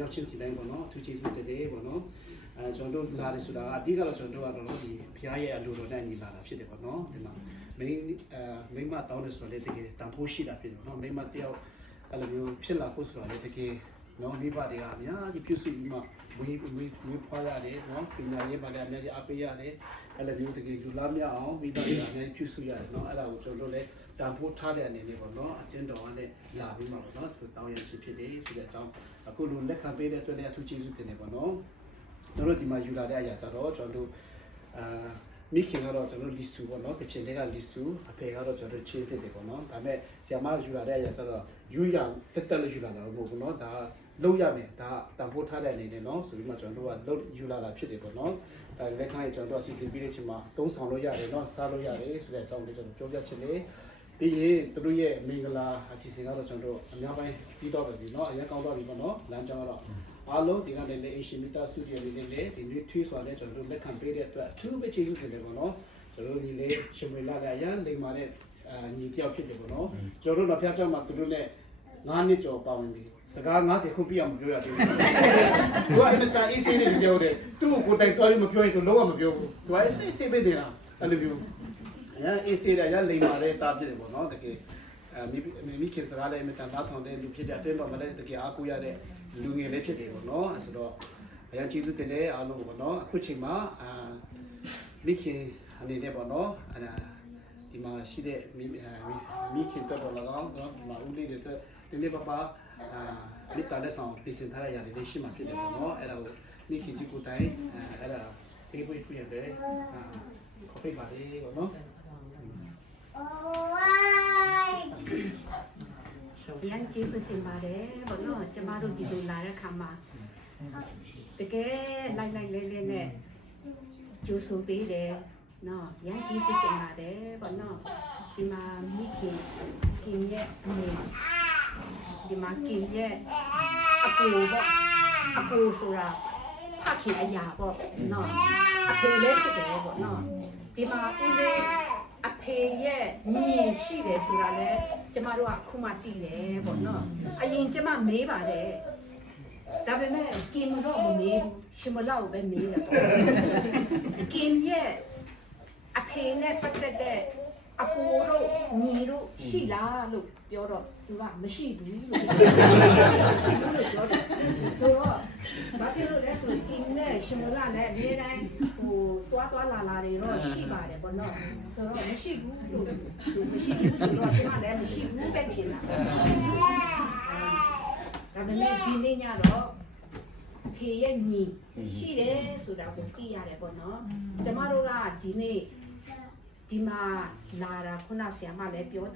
ရောက်ချင်းစီတိုင်းပေါ့နော်သူကျေးဇူးတည်းပေါ့နော်ကျွန်တော်တို့လာတယ်ဆိုတာအတိကတော့ကျွန်တော်တို့ကတော့ဒီဘုရားရဲ့အလိုတော်နဲ့ညီလာတာဖြစ်တယ်ပေါ့နော်ဒီမှာမိမတောင်းတယ်ဆိုတော့လေတကယ်တန်ဖိုးရှိတာဖြစ်တယ်နော်မိမတယောက်အဲ့လိုမျိုးဖြစ်လာဖို့ဆိုတော့လေတကယ်နော်မိဘတွေကအများကြီးပြုစုပြီးမှဝေးဖွားရတယ်နော်ပညာရေးပါလည်းအများကြီးအပေးရတယ်အဲ့လိုမျိုးတကယ်လူလားမြောက်အောင်မိဘတွေကအများကြီးပြုစုရတယ်နော်အဲ့ဒါကိုကျွန်တော်တို့လည်းတန်ဖိုးထားတဲ့အနေနဲ့ပေါ့နော်အတင်းတော်ကလည်းလာပြီးမှပေါ့နော်သူတောင်းရချင်ဖြစ်တယ်ဆိုတဲ့အကြောင်းအခုလိုလက်ခံပေးတဲ့အတွက်လည်းအထူးကျေးဇူးတင်တယ်ပေါ့နော်တို့ဒီမှာယူလာတဲ့အရာကြတော့ကျွန်တော်တို့မိခင်ကတော့ကျွန်တော်လီဆူပေါ့နော်ကချင်တွေကလီဆူအဖေကတော့ကျွန်တော်ချင်းဖြစ်တယ်ပေါ့နော်ဒါပေမဲ့ဆရာမယူလာတဲ့အရာကြတော့ယူရတက်လို့ယူလာတာမဟုတ်ဘူးနော်ဒါလုံးရမယ်ဒါတန်ဖိုးထားတဲ့အနေနဲ့နော်ဆိုပြီးမှကျွန်တော်တို့ကလုံးယူလာတာဖြစ်တယ်ပေါ့နော်လက်ခံကျွန်တော်တို့အစီအစဉ်ပြီးတဲ့အချိန်မှာသုံးဆောင်လို့ရတယ်နော်စားလို့ရတယ်ဆိုတဲ့အကြောင်းလေးကျွန်တော်ပြောပြချင်တယ်ပြီးရင်တို့ရဲ့မင်္ဂလာအစီအစဉ်ကတော့ကျွန်တော်တို့အများပိုင်းပြီးတော့ပြီနော်အရင်ကောင်းတော့ပြီပေါ့နော်လမ်းကြောင်းကတော့အားလုံးဒီကနေ့လည်းအရှင်မီတာစတူဒီယိုလေးနဲ့ဒီနေ့ထွေးစွာနဲ့ကျွန်တော်တို့လက်ခံပေးတဲ့အတွက်အထူးပဲကျေးဇူးတင်တယ်ပေါ့နော်ကျွန်တော်တို့ဒီလေးရှင်မလာလည်းအရင်လိမ္မာတဲ့ညီတယောက်ဖြစ်တယ်ပေါ့နော်ကျွန်တော်တို့တော့ဖျားချောင်းမှာသူတို့နဲ့9နှစ်ကျော်ပါဝင်ပြီစကား90ခုပြအောင်မပြောရသေးဘူးသူကအဲ့ဒါအေးဆေးလေးပြောတယ်သူ့ကိုတိုင်တော်ပြီးမပြောရင်သူလုံးဝမပြောဘူးသူကအေးဆေးပဲတယ်လားအဲ့လိုမျိုးအရင်အေးဆေးတယ်အရင်လိမ္မာတဲ့တာဖြစ်တယ်ပေါ့နော်တကယ်မိခင်စကားလည်းမတန်တာထောင်တဲ့လူဖြစ်တဲ့အတွက်တော့မလည်းတကယ်အားကိုးရတဲ့လူငယ်လေးဖြစ်တယ်ပေါ့နော်ဆိုတော့အရင်ကျေးဇူးတင်တယ်အားလုံးပေါ့နော်အခုချိန်မှာမိခင်အနေနဲ့ပေါ့နော်ဒီမှာရှိတဲ့မိခင်တော်တော်၎င်းတော့ဒီမှာဦးလေးတွေအတွက်ဒီနေ့ပါမိသားလက်ဆောင်ပြင်ဆင်ထားရတဲ့ရှိမှဖြစ်တယ်ပေါ့နော်အဲ့ဒါကိုမိခင်ကြီးကိုတိုင်အဲ့ဒါပေးဖို့ပြရတယ်ခေါ်ပေးပါလေပေါ့နော်ရန်ကျေးဇူးတင်ပါတယ်ဘောနော်ကျမတို့ဒီလိုလာတဲ့ခါမှာတကယ်လိုက်လဲနဲ့ကျိုးဆိုပေးတယ်နော်ရန်ကျေးဇူးတင်ပါတယ်ဘောနော်ဒီမှာမိခင်ရဲ့အနေဒီမှာခင်ရဲ့အကူပေါ့အကူဆိုတာဖခင်အရာပေါ့နော်အဖေလည်းဖြစ်တယ်ပေါ့နော်ဒီမှာဦးလေးအဖေရဲ့မြင်ရှိတယ်ဆိုတာလဲကျမတို့ကခုမှသိတယ်ပေါ့နော်အရင်ကျမမေးပါတယ်ဒါပေမဲ့ကင်မတော့မမေးရှင်မလောက်ပဲမေးတယ်ပေါ့ကင်ရဲ့အဖေနဲ့ပတ်သက်တဲ့အကူတို့ညီတို့ရှိလားလို့ပြောတော့သူကမရှိဘူးလို့ရှိဘူးလို့ပြောတယ်ဆိုတော့ဘာဖြစ်လို့လဲဆိုကင်နဲ့ရှင်မလာလည်းအများတိုင်းဟိုသွားလာတွေတော့ရှိပါတယ်ပေါ့နော်ဆိုတော့မရှိဘူးလို့မရှိဘူးဆိုတော့ဒီမှာလည်းမရှိဘူးပဲထင်တာဒါပေမဲ့ဒီနေ့ညတော့ဖေရဲ့ညီရှိတယ်ဆိုတာကိုသိရတယ်ပေါ့နော်ကျမတို့ကဒီနေ့ဒီမှာလာတာခုနဆရာမလည်းပြော